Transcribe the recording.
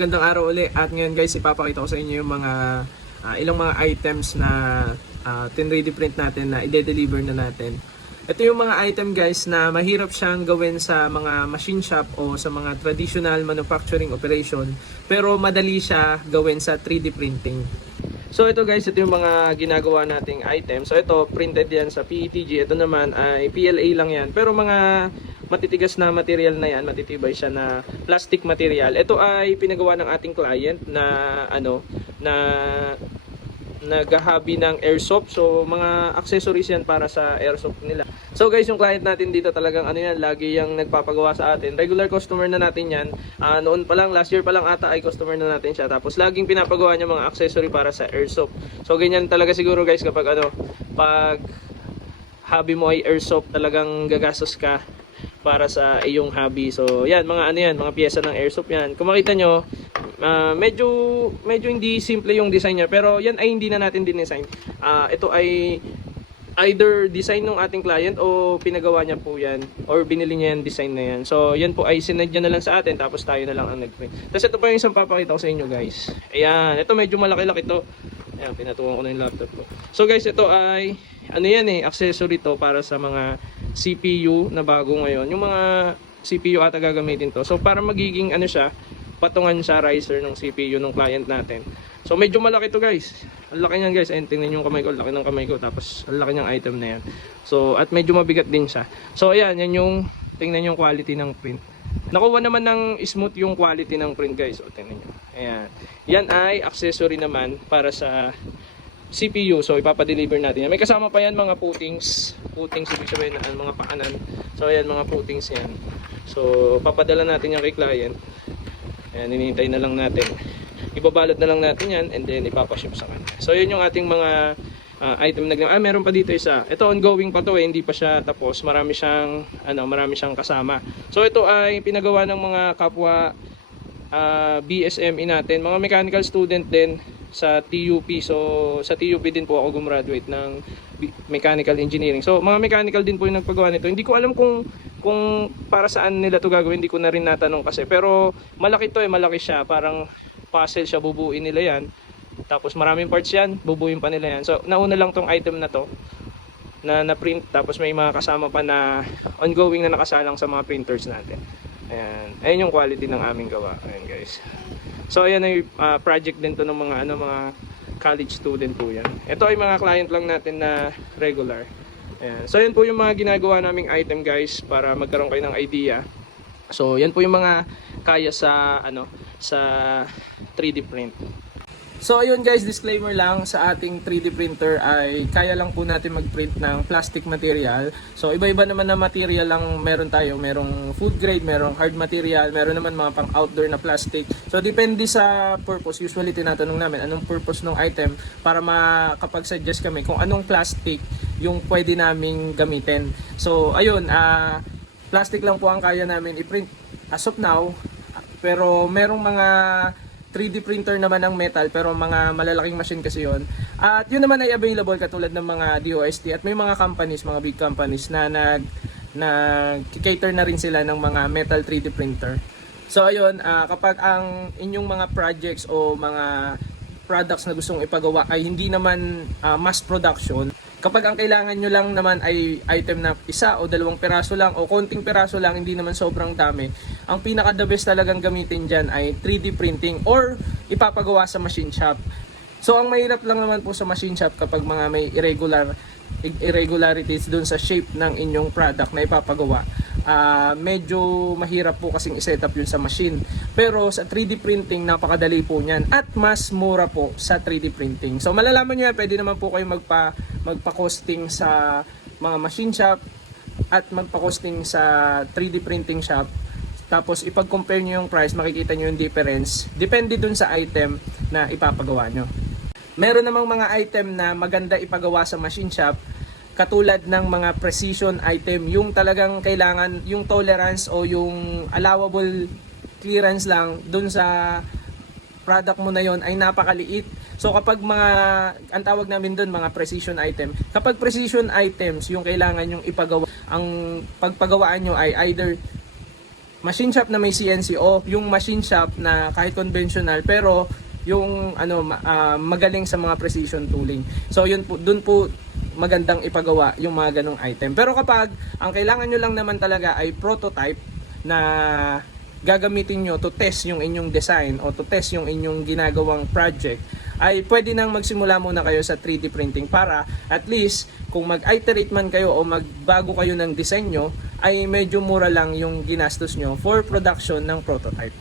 Magandang araw uli at ngayon guys ipapakita ko sa inyo yung mga ilang mga items na 3D print natin na i-deliver na natin. Ito yung mga item guys na mahirap siyang gawin sa mga machine shop o sa mga traditional manufacturing operation, pero madali siya gawin sa 3D printing. So ito guys, ito yung mga ginagawa nating items. So ito printed yan sa PETG, ito naman ay PLA lang yan, pero mga matitigas na material na yan, matitibay siya na plastic material. Ito ay pinagawa ng ating client na naghahabi ng airsoft. So mga accessories yan para sa airsoft nila. So guys, yung client natin dito talagang lagi yung nagpapagawa sa atin. Regular customer na natin yan. Noon pa lang, last year pa lang ata ay customer na natin siya. Tapos laging pinapagawa niya mga accessory para sa airsoft. So ganyan talaga siguro guys kapag pag hobby mo ay airsoft, talagang gagastos ka para sa iyong hobby. So yan, mga piyesa ng airsoft yan. Kung makita nyo, medyo hindi simple yung design niya, pero yan ay hindi na natin dinesign. Ito ay either design ng ating client o pinagawa niya po yan, or binili niya yung design na yan. So yan po ay sinadya na lang sa atin, tapos tayo na lang ang nag-print. Tapos ito pa yung isang papakita ko sa inyo guys. Ayan, ito medyo malaki-laki to. Ayan, pinatukan ko na yung laptop ko. So guys, ito ay accessory to para sa mga CPU na bago ngayon. Yung mga CPU ata gagamitin to. So para magiging patungan siya riser ng CPU ng client natin. So medyo malaki to guys. Ang laki niyan guys. Ayun, tingnan yung kamay ko, laki ng kamay ko, tapos ang laki niyang item na yan. So at medyo mabigat din siya. So ayan, yan yung tingnan yung quality ng print. Nakuha naman ng smooth yung quality ng print guys. O tingnan niyo. Ayan. Yan ay accessory naman para sa CPU. So ipapadeliver natin yan. May kasama pa yan mga puttings. Puttings ibig sabihin na mga paanan. So ayan, mga puttings yan. So papadala natin yan kay client. Ayan, hinihintay na lang natin. Ibabalot na lang natin yan and then ipapaship sa kanya. So yun yung ating mga item na meron pa dito isa. Ito ongoing pa to hindi pa siya tapos. Marami siyang kasama. So ito ay pinagawa ng mga kapwa BSME natin, mga mechanical student din sa TUP. So sa TUP din po ako gumraduate ng mechanical engineering. So mga mechanical din po yung nagpagawa nito. Hindi ko alam kung para saan nila to gagawin, hindi ko na rin natanong kasi, pero malaki to malaki siya, parang puzzle siya, bubuin nila yan, tapos maraming parts yan, bubuin pa nila yan. So nauna lang tong item na to na print, tapos may mga kasama pa na ongoing na nakasalang sa mga printers natin. Ayan yung quality ng aming gawa. Ayan guys. So ayan ay project din to ng mga college student po yan. Ito ay mga client lang natin na regular. Ayan. So yan po yung mga ginagawa naming item guys, para magkaroon kayo ng idea. So yan po yung mga kaya sa sa 3D print. So ayun guys, disclaimer lang, sa ating 3D printer ay kaya lang po natin mag-print ng plastic material. So iba-iba naman na material lang meron tayo. Merong food grade, merong hard material, meron naman mga pang outdoor na plastic. So depende sa purpose. Usually tinatanong namin anong purpose ng item para makapag-suggest kami kung anong plastic yung pwede naming gamitin. So ayun, plastic lang po ang kaya namin i-print as of now. Pero merong mga 3D printer naman ng metal, pero mga malalaking machine kasi yon. At yun naman ay available katulad ng mga DOST, at may mga companies, mga big companies na cater na rin sila ng mga metal 3D printer. So ayun, kapag ang inyong mga projects o mga products na gustong ipagawa ay hindi naman mass production, kapag ang kailangan nyo lang naman ay item na isa o dalawang piraso lang o konting piraso lang, hindi naman sobrang dami, ang pinaka the best talagang gamitin dyan ay 3D printing or ipapagawa sa machine shop. So ang mahirap lang naman po sa machine shop kapag mga may irregularities dun sa shape ng inyong product na ipapagawa. Medyo mahirap po kasing i-set up yun sa machine. Pero sa 3D printing, napakadali po niyan at mas mura po sa 3D printing. So malalaman nyo yan, pwede naman po kayo magpa-costing sa mga machine shop at magpa-costing sa 3D printing shop. Tapos ipag-compare nyo yung price, makikita nyo yung difference. Depende dun sa item na ipapagawa nyo. Meron namang mga item na maganda ipagawa sa machine shop, katulad ng mga precision item, yung talagang kailangan yung tolerance o yung allowable clearance lang dun sa product mo na yon ay napakaliit. So kapag ang tawag namin dun mga precision item, kapag precision items yung kailangan yung ipagawa, ang pagpagawaan nyo ay either machine shop na may CNC o yung machine shop na kahit conventional pero yung magaling sa mga precision tooling. So yun po, dun po magandang ipagawa yung mga ganong item. Pero kapag ang kailangan nyo lang naman talaga ay prototype na gagamitin nyo to test yung inyong design o to test yung inyong ginagawang project, ay pwede nang magsimula muna kayo sa 3D printing para at least kung mag-iterate man kayo o magbago kayo ng design nyo, ay medyo mura lang yung ginastos nyo for production ng prototype.